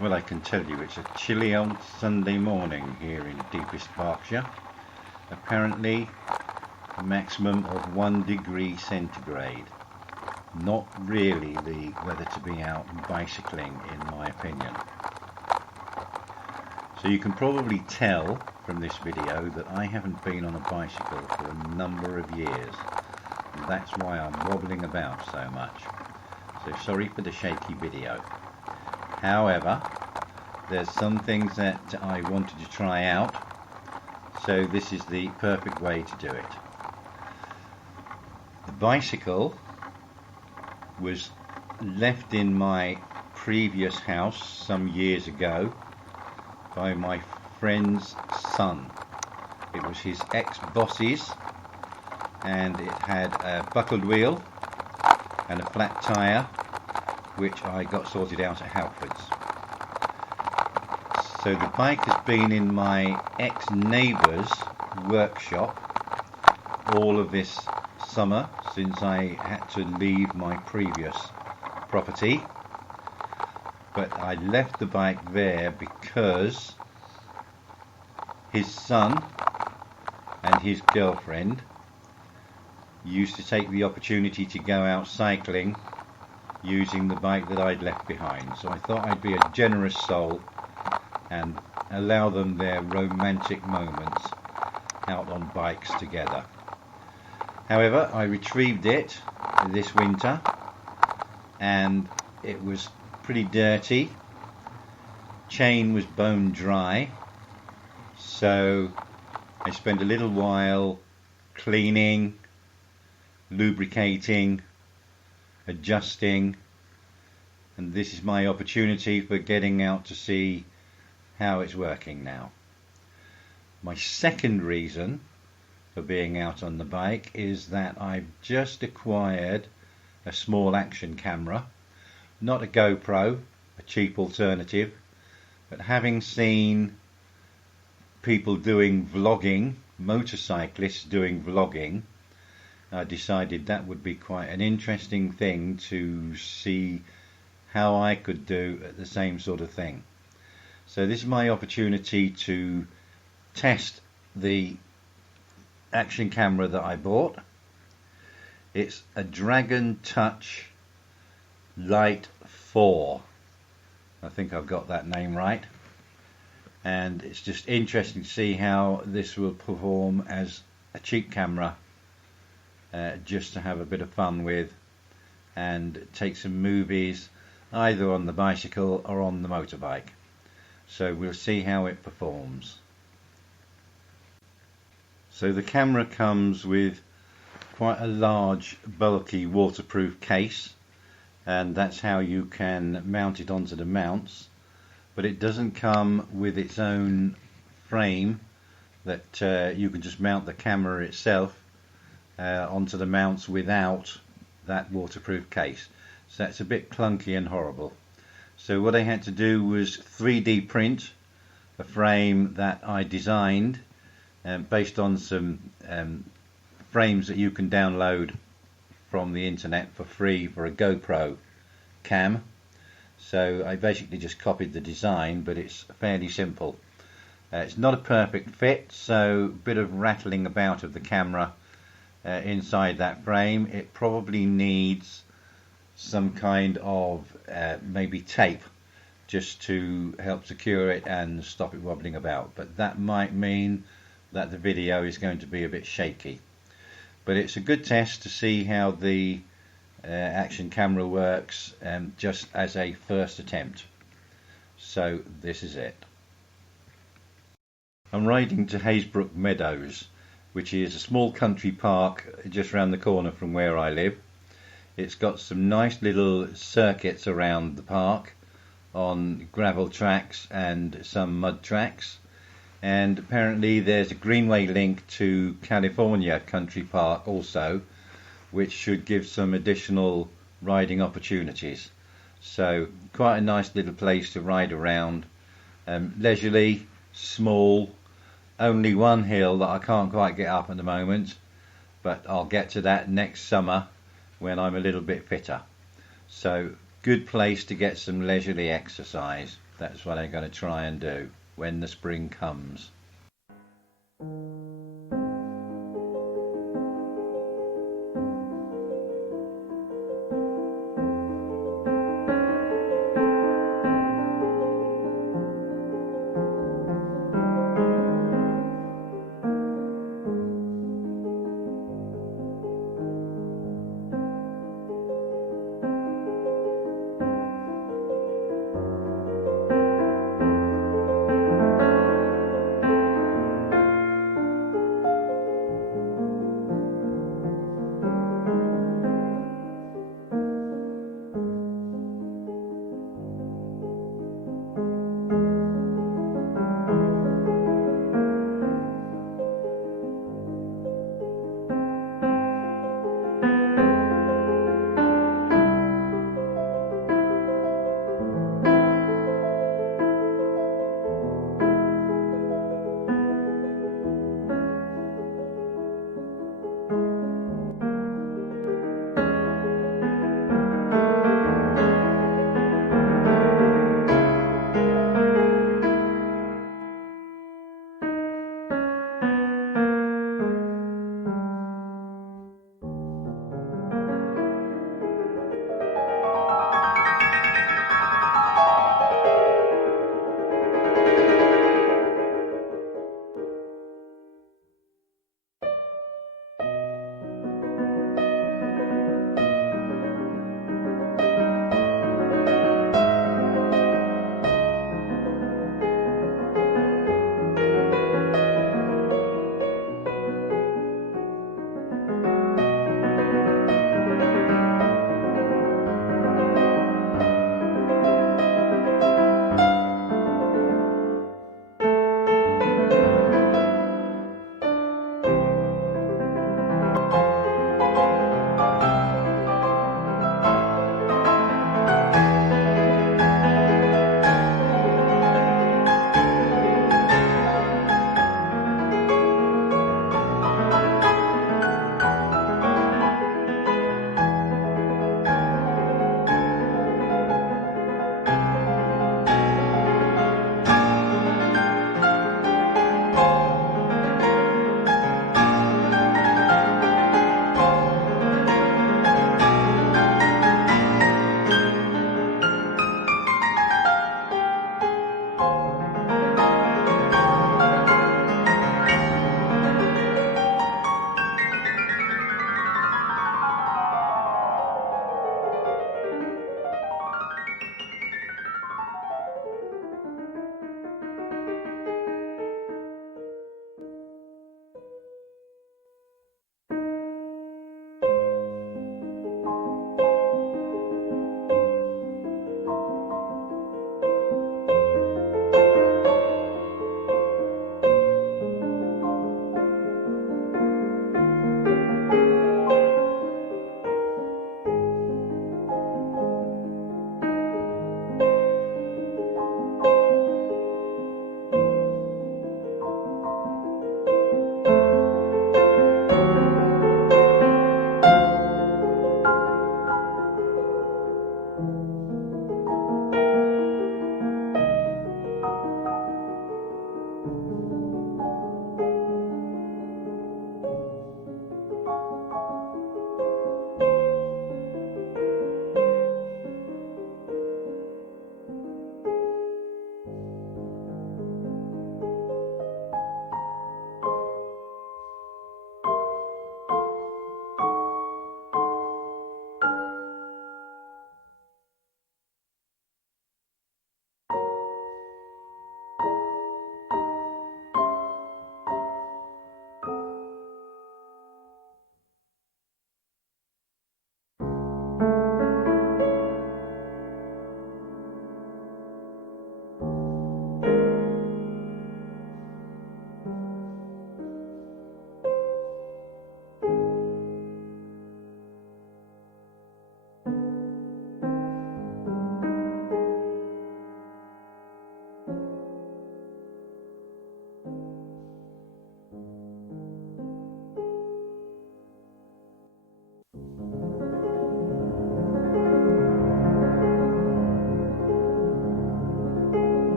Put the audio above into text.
Well, I can tell you it's a chilly old Sunday morning here in deepest Berkshire. Apparently a maximum of 1 degree centigrade. Not really the weather to be out bicycling, in my opinion. So you can probably tell from this video that I haven't been on a bicycle for a number of years. And that's why I'm wobbling about so much. So sorry for the shaky video. However, there's some things that I wanted to try out, so this is the perfect way to do it. The bicycle was left in my previous house some years ago by my friend's son. It was his ex-boss's, and it had a buckled wheel and a flat tyre, which I got sorted out at Halford's. So the bike has been in my ex-neighbour's workshop all of this summer since I had to leave my previous property. But I left the bike there because his son and his girlfriend used to take the opportunity to go out cycling using the bike that I'd left behind. So I thought I'd be a generous soul and allow them their romantic moments out on bikes together. However, I retrieved it this winter and it was pretty dirty. Chain was bone dry, so I spent a little while cleaning, lubricating, adjusting, and this is my opportunity for getting out to see how it's working now. My second reason for being out on the bike is that I've just acquired a small action camera, not a GoPro, a cheap alternative, but having seen people doing vlogging, motorcyclists doing vlogging, I decided that would be quite an interesting thing to see how I could do the same sort of thing. So this is my opportunity to test the action camera that I bought. It's a Dragon Touch Lite 4. I think I've got that name right. And it's just interesting to see how this will perform as a cheap camera, just to have a bit of fun with and take some movies either on the bicycle or on the motorbike. So we'll see how it performs. So the camera comes with quite a large bulky waterproof case, and that's how you can mount it onto the mounts, but it doesn't come with its own frame that you can just mount the camera itself onto the mounts without that waterproof case. So that's a bit clunky and horrible. So what I had to do was 3D print a frame that I designed based on some frames that you can download from the internet for free for a GoPro cam. So I basically just copied the design, but it's fairly simple. It's not a perfect fit, so a bit of rattling about of the camera inside that frame. It probably needs some kind of maybe tape just to help secure it and stop it wobbling about, but that might mean that the video is going to be a bit shaky. But it's a good test to see how the action camera works just as a first attempt. So this is it. I'm riding to Hazebrouck Meadows, which is a small country park just around the corner from where I live. It's got some nice little circuits around the park on gravel tracks and some mud tracks, and apparently there's a greenway link to California Country Park also, which should give some additional riding opportunities. So quite a nice little place to ride around, leisurely, small, only one hill that I can't quite get up at the moment, but I'll get to that next summer when I'm a little bit fitter. So good place to get some leisurely exercise. That's what I'm going to try and do when the spring comes.